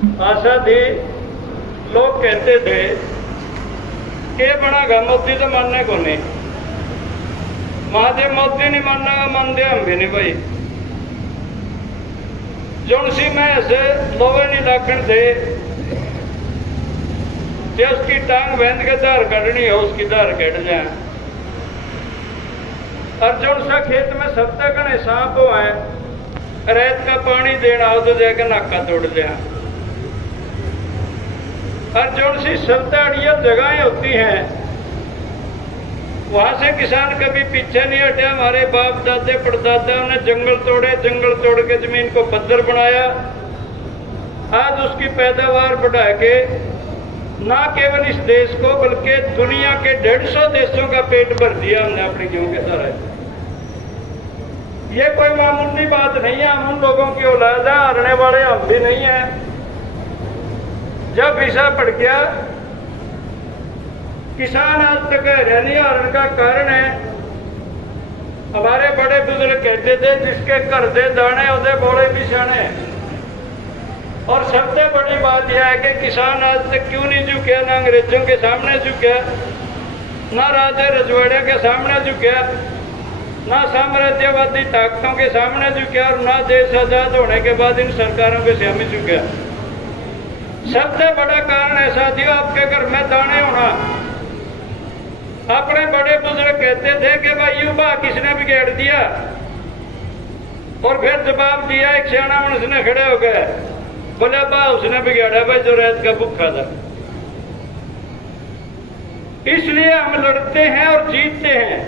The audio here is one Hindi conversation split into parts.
आशा थी, लोग कहते थे कि बनागा मोदी तो मानने को नहीं, महादेव मोदी नहीं मानना मानते हम भी नहीं भाई। जुनसी में ऐसे लोवे नहीं लाखन थे कि उसकी टांग बंद के धार कटनी हो, उसकी धार कट जाए। और जुन सा खेत में सत्ता घने सांप हो है, रेत का पानी देना हो तो जाकर नाका तोड़ जाए। और जुन सी संताड़ियल जगहें होती हैं वहां से किसान कभी पीछे नहीं हटे। हमारे बाप दादे परदादा ने जंगल तोड़े, जंगल तोड़ के जमीन को बंजर बनाया। आज उसकी पैदावार बढ़ा के ना केवल इस देश को बल्कि दुनिया के 150 देशों का पेट भर दिया हमने अपनी गेहूं के द्वारा। ये कोई मामूली बात नहीं है। हम उन लोगों की औलाद है, हारने वाले हम भी नहीं है। जब विषा पड़ गया, किसान आज तक नहीं हारने का कारण है हमारे बड़े बुजुर्ग कहते थे जिसके घर दे दाने उदे बोले भी सियाने। और सबसे बड़ी बात यह है कि किसान आज तक क्यों नहीं झुके, ना अंग्रेजों के सामने झुके, ना राजे रजवाड़े के सामने झुके, ना साम्राज्यवादी ताकतों के सामने झुके, और ना देश आजाद होने के बाद इन सरकारों के सामने झुके। सबसे बड़ा कारण है साथियों आपके घर में दाने होना। अपने बड़े बुजुर्ग कहते थे कि भाई युवा किसने बिगाड़ दिया, और फिर जवाब दिया एक सियाना मनुष्य ने खड़े हो गए, बोले बा उसने बिगाड़ा भाई जो रात का भूखा था। इसलिए हम लड़ते हैं और जीतते हैं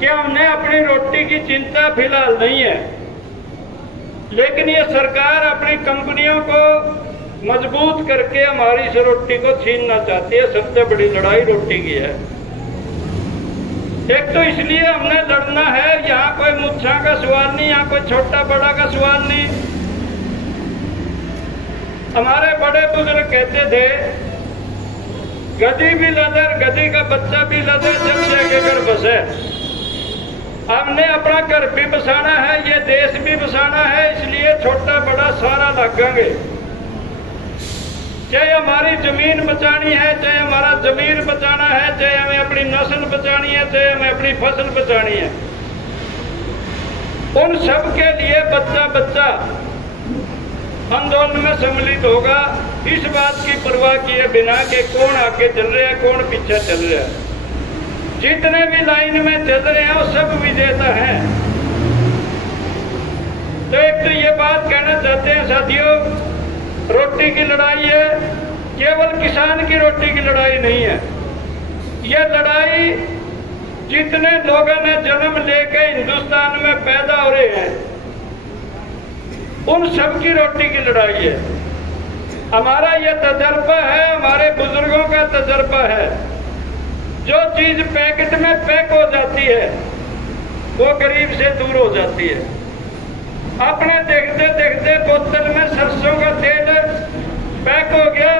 कि हमने अपनी रोटी की चिंता फिलहाल नहीं है, लेकिन ये सरकार अपनी कंपनियों को मजबूत करके हमारी इस रोटी को छीनना चाहती है। सबसे बड़ी लड़ाई रोटी की है। एक तो इसलिए हमने लड़ना है, यहाँ कोई मुच्छा का सवाल नहीं, यहाँ कोई छोटा बड़ा का सवाल नहीं। हमारे बड़े बुजुर्ग कहते थे गधी भी लदर, गधी का बच्चा भी लदर, जब से के घर बसे। हमने अपना घर भी बसाना है, ये देश भी बसाना है, इसलिए छोटा बड़ा सारा लगेंगे। चाहे हमारी जमीन बचानी है, चाहे हमारा जमीन बचाना है, चाहे हमें अपनी नस्ल बचानी है, चाहे हमें अपनी फसल बचानी है, उन सब के लिए बच्चा बच्चा आंदोलन में सम्मिलित होगा, इस बात की परवाह किए बिना कि कौन आगे चल रहा है कौन पीछे चल रहा है। जितने भी लाइन में चल रहे हैं वो सब विजेता हैं। तो एक तो ये बात कहना चाहते हैं साथियों, रोटी की लड़ाई है, केवल किसान की रोटी की लड़ाई नहीं है। यह लड़ाई जितने लोगों ने जन्म लेके हिंदुस्तान में पैदा हो रहे हैं उन सब की रोटी की लड़ाई है। हमारा यह तजर्बा है, हमारे बुजुर्गों का तजर्बा है, जो चीज पैकेट में पैक हो जाती है वो गरीब से दूर हो जाती है। अपने देखते देखते बोतल में सरसों का तेल पैक हो गया,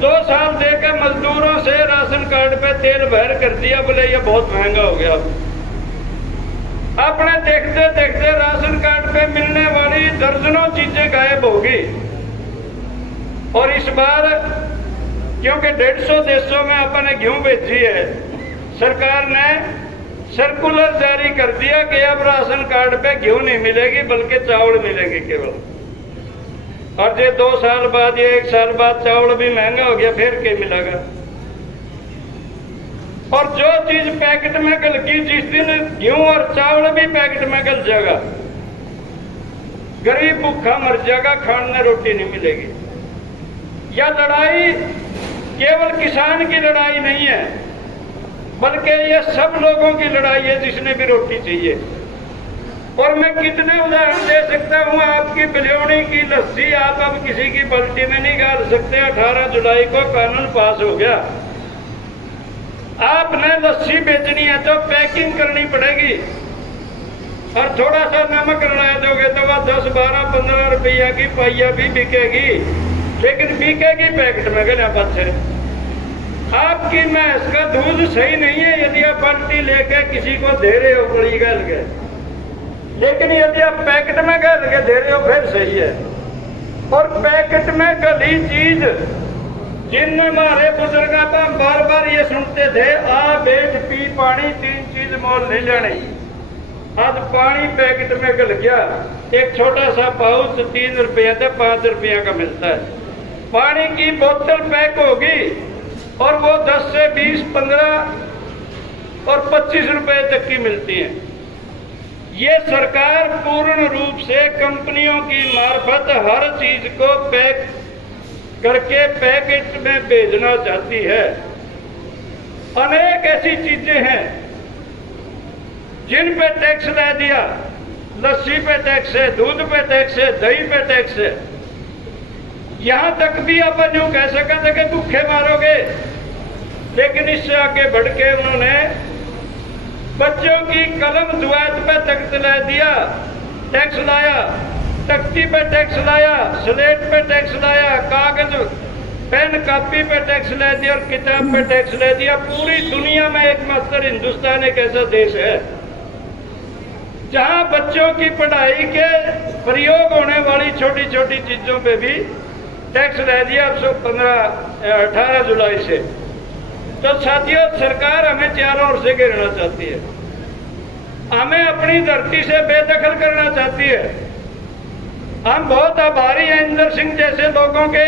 2 साल देकर मजदूरों से राशन कार्ड पे तेल भर कर दिया, बोले ये बहुत महंगा हो गया। अपने देखते देखते राशन कार्ड पे मिलने वाली दर्जनों चीजें गायब होगी। और इस बार क्योंकि 150 देशों में अपन ने गेहूं भेजी है, सरकार ने सर्कुलर जारी कर दिया कि अब राशन कार्ड पे गेहूं नहीं मिलेगी बल्कि चावल मिलेंगे केवल। और ये 2 साल बाद या 1 साल बाद चावल भी महंगा हो गया, फिर क्या मिलेगा। और जो चीज पैकेट में गल की, जिस दिन गेहूं और चावल भी पैकेट में गल जाएगा, गरीब भूखा मर जाएगा, खाने रोटी नहीं मिलेगी। यह लड़ाई केवल किसान की लड़ाई नहीं है बल्कि ये सब लोगों की लड़ाई है जिसने भी रोटी चाहिए। और मैं कितने उदाहरण दे सकता हूँ। आपकी बिलोनी की लस्सी आप अब किसी की बाल्टी में नहीं डाल सकते। 18 जुलाई को कानून पास हो गया, आपने लस्सी बेचनी है तो पैकिंग करनी पड़ेगी, और थोड़ा सा नमक लगा दोगे तो वह 10, 12, 15 रुपया की पाइया भी बिकेगी, लेकिन बिकेगी पैकेट में गया बस है। आपकी भैंस का दूध सही नहीं है यदि आप बाल्टी लेके किसी को दे रहे हो बड़ी गल के, लेकिन यदि आप पैकेट में गल के दे रहे हो फिर सही है। और पैकेट में गली चीज, जिनमें हमारे बुजुर्ग हम बार बार ये सुनते थे, आ बेच पी पानी, 3 चीज मोल नहीं लेनी। आज पानी पैकेट में गल गया, एक छोटा सा पाउच 3 रुपया से 5 रुपया का मिलता है। पानी की बोतल पैक होगी और वो 10 से 20, 15 और 25 रुपए तक की मिलती है। ये सरकार पूर्ण रूप से कंपनियों की मार्फत हर चीज को पैक करके पैकेट में भेजना चाहती है। अनेक ऐसी चीजें हैं जिन पे टैक्स ले दिया, लस्सी पे टैक्स है, दूध पे टैक्स है, दही पे टैक्स है। यहां तक भी अपन यूं कह सकते थे कि भूखे मारोगे, लेकिन इससे आगे बढ़ के उन्होंने बच्चों की कलम दुआत पे टैक्स ले दिया, टैक्स लाया, तख्ती पे टैक्स लाया, स्लेट पे टैक्स लाया, कागज पेन कापी पे टैक्स ले दिया और किताब पे टैक्स ले दिया। पूरी दुनिया में एकमात्र हिंदुस्तान एक ऐसा देश है जहां बच्चों की पढ़ाई के प्रयोग होने वाली छोटी छोटी चीजों पे भी टैक्स ले दिया अब 18 जुलाई से। तो साथियों, सरकार हमें चारों ओर से घेरना चाहती है, हमें अपनी धरती से बेदखल करना चाहती है। हम बहुत आभारी हैं इंदर सिंह जैसे लोगों के,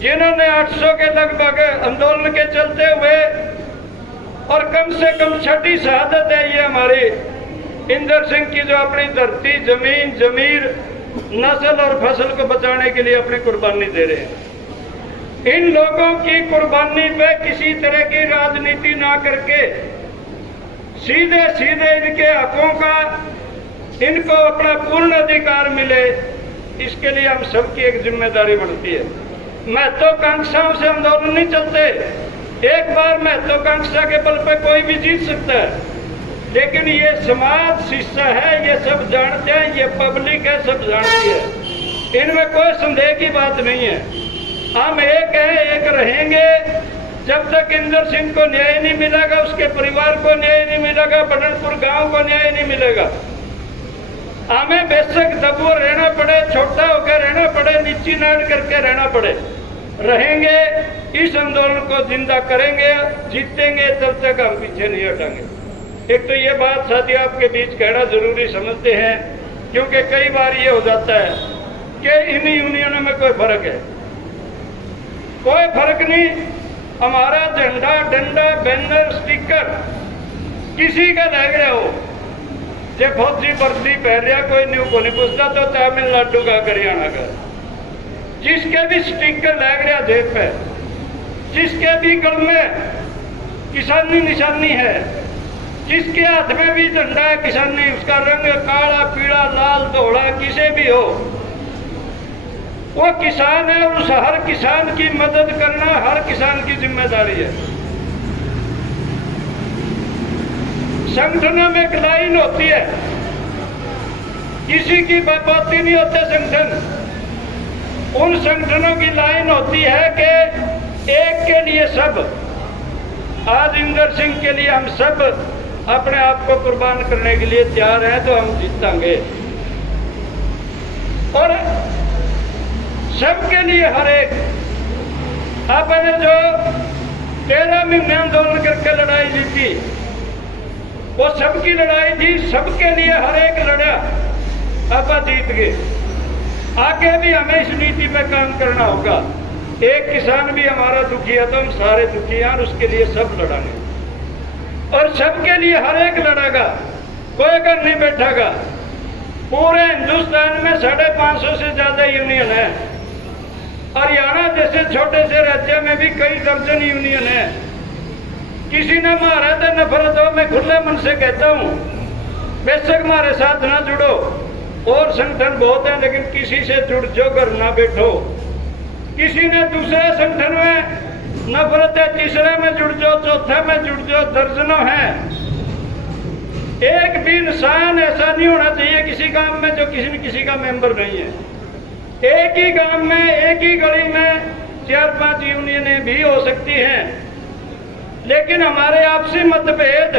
जिन्होंने 800 के लगभग आंदोलन के चलते हुए, और कम से कम 6ठी शहादत है ये हमारी इंदर सिंह की, जो अपनी धरती, जमीन, जमीर, नस्ल और फसल को बचाने के लिए अपनी कुर्बानी दे रहे हैं। इन लोगों की कुर्बानी पे किसी तरह की राजनीति ना करके सीधे सीधे इनके हकों का, इनको अपना पूर्ण अधिकार मिले, इसके लिए हम सबकी एक जिम्मेदारी बनती है। महत्वाकांक्षाओं से आंदोलन नहीं चलते। एक बार महत्वाकांक्षा के बल पे कोई भी जीत सकता है, लेकिन ये समाज शिक्षा है, ये सब जानते हैं, ये पब्लिक है, सब जानती है, इनमें कोई संदेह की बात नहीं है। हम एक हैं, एक रहेंगे। जब तक इंदर सिंह को न्याय नहीं मिलेगा, उसके परिवार को न्याय नहीं मिलेगा, बडनपुर गांव को न्याय नहीं मिलेगा। हमें बेशक दबो रहना पड़े, छोटा होकर रहना पड़े, नीची नाड़ करके रहना पड़े, रहेंगे, इस आंदोलन को जिंदा करेंगे, जीतेंगे, तब तक हम पीछे नहीं हटेंगे। एक तो ये बात साथी आपके बीच कहना जरूरी समझते हैं, क्योंकि कई बार ये हो जाता है कि इन यूनियनों में कोई फर्क है। कोई फर्क नहीं। हमारा झंडा, डंडा, बैनर, स्टिकर किसी का लग रहा हो, जे फौजी वर्दी पहन रहा, कोई न्यू को नहीं पूछता, तो तमिलनाडु का, हरियाणा का, जिसके भी स्टिकर लग रहा जेब पे, जिसके भी गल में किसानी निशानी है, जिसके हाथ में भी झंडा है किसानी, उसका रंग काला, पीला, लाल, धोला, किसे भी हो, वो किसान है। और उस हर किसान की मदद करना हर किसान की जिम्मेदारी है। संगठनों में एक लाइन होती है, किसी की बापत्ती नहीं होते संगठन। उन संगठनों की लाइन होती है कि एक के लिए सब। आज इंदर सिंह के लिए हम सब अपने आप को कुर्बान करने के लिए तैयार हैं, तो हम जीतेंगे। और सबके लिए हर एक, आपने जो 13 महीने आंदोलन करके लड़ाई जीती, वो सबकी लड़ाई थी, सबके लिए हर एक लड़ा, आप जीत गए। आगे भी हमें इस नीति पे काम करना होगा। एक किसान भी हमारा दुखी है तो हम सारे दुखी हैं, और उसके लिए सब लड़ांगे, और सबके लिए हर एक लड़ेगा, कोई घर नहीं बैठेगा। पूरे हिंदुस्तान में 550 से ज्यादा यूनियन है। हरियाणा जैसे छोटे से राज्य में भी कई दर्जन यूनियन है। किसी ने मारा तो नफरत हो, मैं खुले मन से कहता हूँ, बेशक हमारे साथ ना जुड़ो, और संगठन बहुत है, लेकिन किसी से जुड़ जो, घर ना बैठो। किसी ने दूसरे संगठन में नफरत है, तीसरे में जुड़ जाओ, चौथे में जुड़ जाओ, दर्जनों है। एक भी इंसान ऐसा नहीं होना चाहिए किसी गांव में जो किसी न किसी का मेंबर नहीं है। एक ही गांव में, एक ही गली में 4-5 यूनियनें भी हो सकती हैं, लेकिन हमारे आपसी मतभेद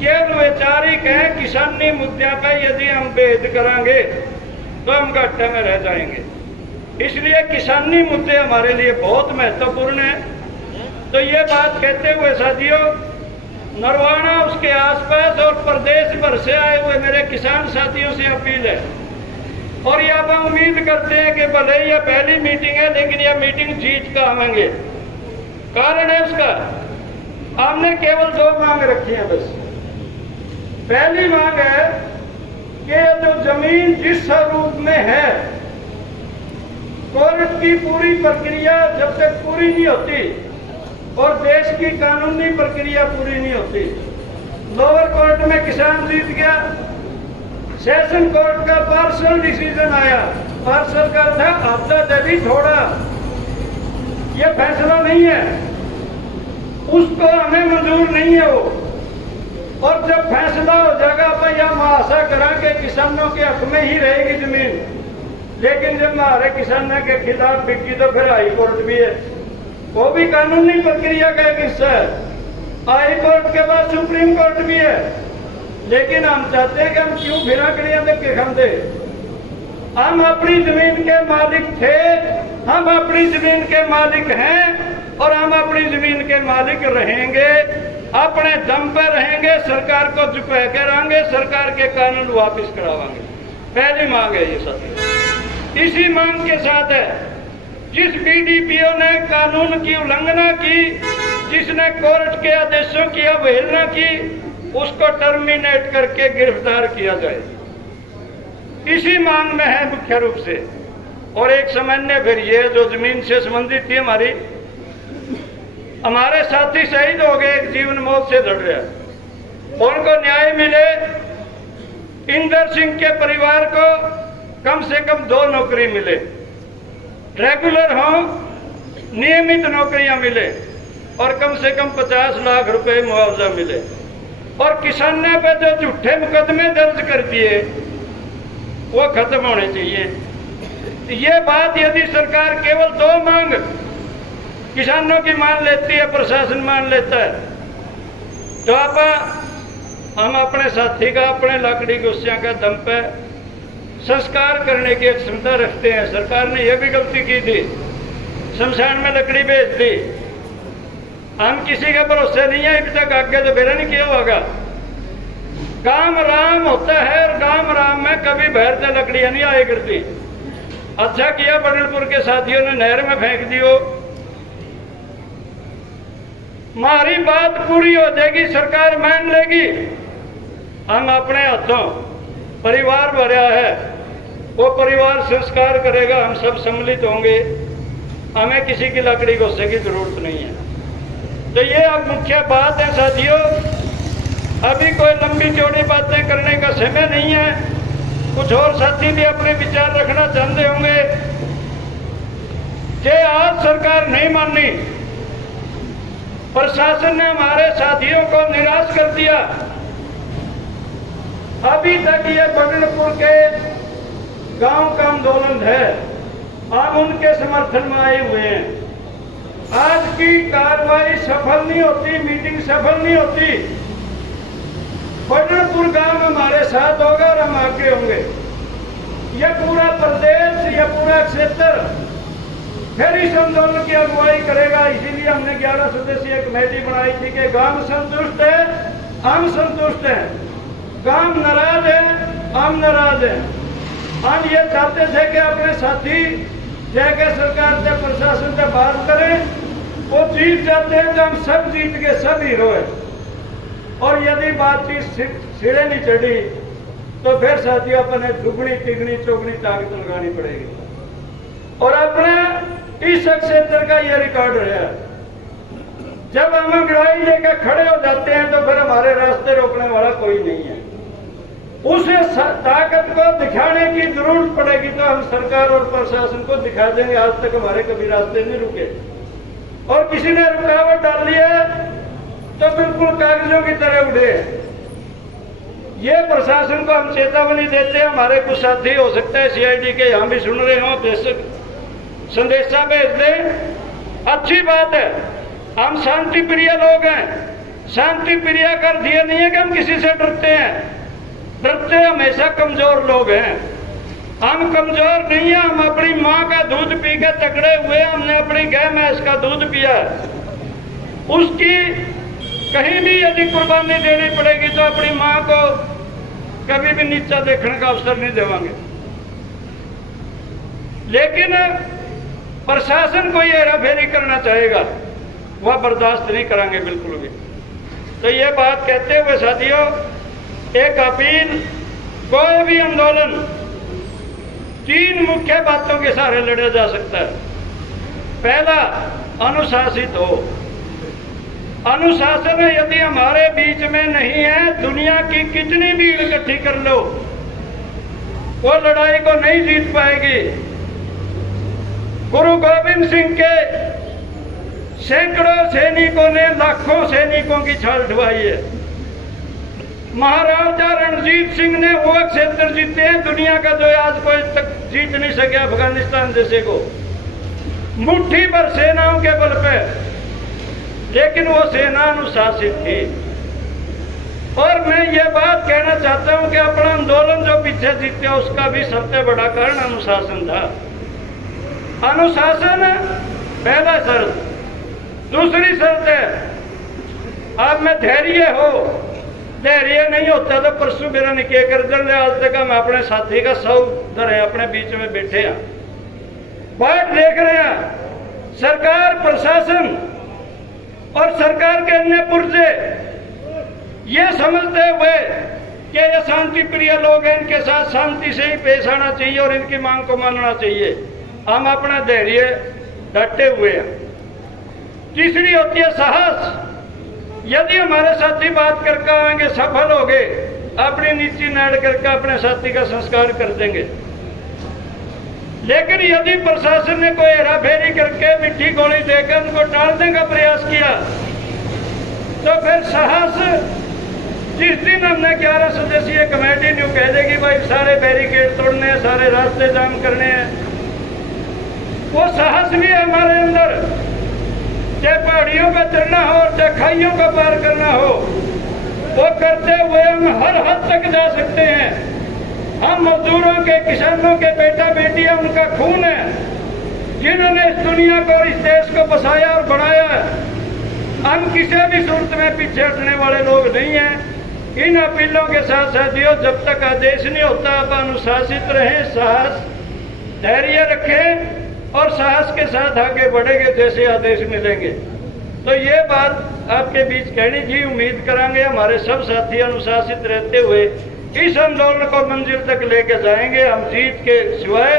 केवल वैचारिक है। किसानी मुद्दे पर यदि हम भेद करांगे तो हम घाटे में रह जाएंगे। इसलिए किसानी मुद्दे हमारे लिए बहुत महत्वपूर्ण है। तो ये बात कहते हुए साथियों, नरवाना उसके आसपास और प्रदेश भर से आए हुए मेरे किसान साथियों से अपील है, और ये अब हम उम्मीद करते हैं कि भले ही यह पहली मीटिंग है लेकिन यह मीटिंग जीत कर आवेंगे। कारण है उसका, हमने केवल 2 मांग रखी है बस। पहली मांग है कि जो जमीन जिस स्वरूप में है, कोर्ट की पूरी प्रक्रिया जब तक पूरी नहीं होती और देश की कानूनी प्रक्रिया पूरी नहीं होती। लोअर कोर्ट में किसान जीत गया, सेशन कोर्ट का पार्सल डिसीजन आया। पार्सल का था आपदा देवी थोड़ा, यह फैसला नहीं है, उसको हमें मंजूर नहीं है वो। और जब फैसला हो जाएगा अपन यह आशा करा के किसानों के हक में ही रहेगी जमीन, लेकिन जब हमारे किसानों के खिलाफ बिकी तो फिर हाई कोर्ट भी है, वो भी कानूनी प्रक्रिया का एक हिस्सा है। हाई कोर्ट के बाद सुप्रीम कोर्ट भी है, लेकिन हम चाहते हैं कि हम क्यों फिरा करिए के खाते। हम अपनी जमीन के मालिक थे, हम अपनी जमीन के मालिक हैं और हम अपनी जमीन के मालिक रहेंगे, अपने दम पर रहेंगे, सरकार को झुका के रहेंगे, सरकार के कानून वापस करावाएंगे। पहली मांग है ये सब। इसी मांग के साथ है, जिस बीडीपीओ ने कानून की उल्लंघना की, जिसने कोर्ट के आदेशों की अवहेलना की, उसको टर्मिनेट करके गिरफ्तार किया जाए। इसी मांग में है मुख्य रूप से। और एक सामान्य फिर ये जो जमीन से संबंधित थी, हमारे साथी शहीद हो गए, जीवन मौत से लड़ रहे हैं, उनको न्याय मिले। इंदर सिंह के परिवार को कम से कम 2 नौकरी मिले, रेगुलर हो, नियमित नौकरियां मिले और कम से कम 50 लाख रुपए मुआवजा मिले। और किसानों पे जो झूठे मुकदमे दर्ज कर दिए वो खत्म होने चाहिए। ये बात यदि सरकार केवल 2 मांग किसानों की मान लेती है, प्रशासन मान लेता है, तो हम अपने साथी का, अपने लाकड़ी गुस्सिया का दम पे संस्कार करने की क्षमता रखते हैं। सरकार ने यह भी गलती की थी, शमशान में लकड़ी भेज दी। हम किसी के भरोसे नहीं है, अभी तक आगे तो बेरा नहीं किया होगा। काम राम होता है और काम राम में कभी भैर से लकड़ियां नहीं आया करती। अच्छा किया बडलपुर के साथियों ने नहर में फेंक दियो, हमारी बात पूरी हो जाएगी, सरकार मान लेगी। हम अपने हाथों परिवार भरा है, वो परिवार संस्कार करेगा, हम सब सम्मिलित होंगे, हमें किसी की लकड़ी गुस्से की जरूरत नहीं है। तो ये अब मुख्य बात है साथियों। अभी कोई लंबी चौड़ी बातें करने का समय नहीं है। कुछ और साथी भी अपने विचार रखना चाहते होंगे। जे आज सरकार नहीं मानी, प्रशासन ने हमारे साथियों को निराश कर दिया। अभी तक ये बडलपुर के गांव का आंदोलन है, हम उनके समर्थन में आए हुए हैं। आज की कार्रवाई सफल नहीं होती, मीटिंग सफल नहीं होती, बडलपुर गांव हमारे साथ होगा और हम आगे होंगे। यह पूरा प्रदेश, यह पूरा क्षेत्र फिर इस आंदोलन की अगुवाई करेगा। इसीलिए हमने 11 सदस्यीय कमेटी बनाई थी कि गांव संतुष्ट है, हम संतुष्ट हैं, गांव नाराज है, हम नाराज हैं। हम ये चाहते थे कि अपने साथी जाके सरकार से, प्रशासन से बात करें, वो जीत जाते हैं तो हम सब जीत के सब हीरो है। और यदि बातचीत सिरे नहीं चढ़ी तो फिर साथियों अपने दुगनी तिगनी चौगनी ताकत लगानी पड़ेगी। और अपना इस क्षेत्र का ये रिकॉर्ड है, जब हम लड़ाई लेकर खड़े हो जाते हैं तो फिर हमारे रास्ते रोकने वाला कोई नहीं है। उस ताकत को दिखाने की जरूरत पड़ेगी तो हम सरकार और प्रशासन को दिखा देंगे। आज तक हमारे कभी रास्ते नहीं रुके, और किसी ने रुकावट डाल ली है तो बिल्कुल कागजों की तरह उड़े। ये प्रशासन को हम चेतावनी देते हैं। हमारे कुछ साथी हो सकता है सीआईडी के यहाँ भी सुन रहे हो, बेशक संदेशा भेज दें, अच्छी बात है। हम शांति प्रिय लोग हैं। शांति प्रिय का अर्थ ये नहीं है कि हम किसी से डरते हैं, डरते हमेशा कमजोर लोग हैं। हम कमजोर नहीं है, हम अपनी माँ का दूध तगड़े हुए, हमने अपनी गाय भैंस का दूध पिया, उसकी कहीं भी यदि कुर्बानी देनी पड़ेगी तो अपनी मां को कभी भी नीचा देखने का अवसर नहीं देवांगे। लेकिन प्रशासन को ये हेराफेरी करना चाहेगा, वह बर्दाश्त नहीं करांगे बिल्कुल भी। तो ये बात कहते हुए साथियों, एक अपील, कोई भी आंदोलन 3 मुख्य बातों के सहारे लड़ा जा सकता है। पहला, अनुशासित हो। अनुशासन यदि हमारे बीच में नहीं है, दुनिया की कितनी भीड़ इकट्ठी कर लो, वो लड़ाई को नहीं जीत पाएगी। गुरु गोविंद सिंह के सैकड़ों सैनिकों ने लाखों सैनिकों की छाल ढुवाई है। महाराजा रणजीत सिंह ने वो क्षेत्र जीते हैं दुनिया का जो आज कोई तक जीत नहीं सके, अफगानिस्तान जैसे को, मुट्ठी भर सेनाओं के बल पे। लेकिन वो सेना अनुशासित थी। और मैं ये बात कहना चाहता हूं कि अपना आंदोलन जो पीछे जीते उसका भी सबसे बड़ा कारण अनुशासन था। अनुशासन पहला शर्त। दूसरी शर्त है, आप में धैर्य हो। धैर्य नहीं होता तो परसों मेरा निके कर दे। आज तक हम अपने साथी का 100 दर है अपने बीच में बैठे हैं, बात देख रहे हैं। सरकार, प्रशासन और सरकार के अन्य पुर्जे ये समझते हुए कि ये शांति प्रिय लोग हैं, इनके साथ शांति से ही पेश आना चाहिए और इनकी मांग को मानना चाहिए, हम अपना धैर्य डटे हुए हैं। तीसरी होती है साहस। यदि हमारे साथी बात करके आएंगे, सफल हो गए, अपनी नीति नाड़ करके अपने साथी का संस्कार कर देंगे। लेकिन यदि प्रशासन ने कोई हेराफेरी करके मिट्टी गोली देकर उनको टालने का प्रयास किया तो फिर साहस, जिस दिन हमने 11 सदस्यीय कमेटी न्यू कह देगी भाई सारे बैरिकेड तोड़ने हैं, सारे रास्ते जाम करने हैं, वो साहस भी है हमारे अंदर। चाहे पहाड़ियों पर चढ़ना हो, चाहे खाइयों को पार करना हो, वो करते हुए हम हर हद तक जा सकते हैं। हम मजदूरों के, किसानों के बेटा बेटियां उनका खून है, जिन्होंने इस दुनिया को और इस देश को बसाया और बढ़ाया है। हम किसी भी सूरत में पीछे हटने वाले लोग नहीं हैं। इन अपीलों के साथ साथियों, जब तक आदेश नहीं होता आप अनुशासित रहें, साहस, धैर्य रखें और साहस के साथ आगे बढ़ेंगे जैसे आदेश मिलेंगे। तो ये बात आपके बीच कहनी थी। उम्मीद करांगे हमारे सब साथी अनुशासित रहते हुए इस आंदोलन को मंजिल तक लेके जाएंगे। हम जीत के सिवाय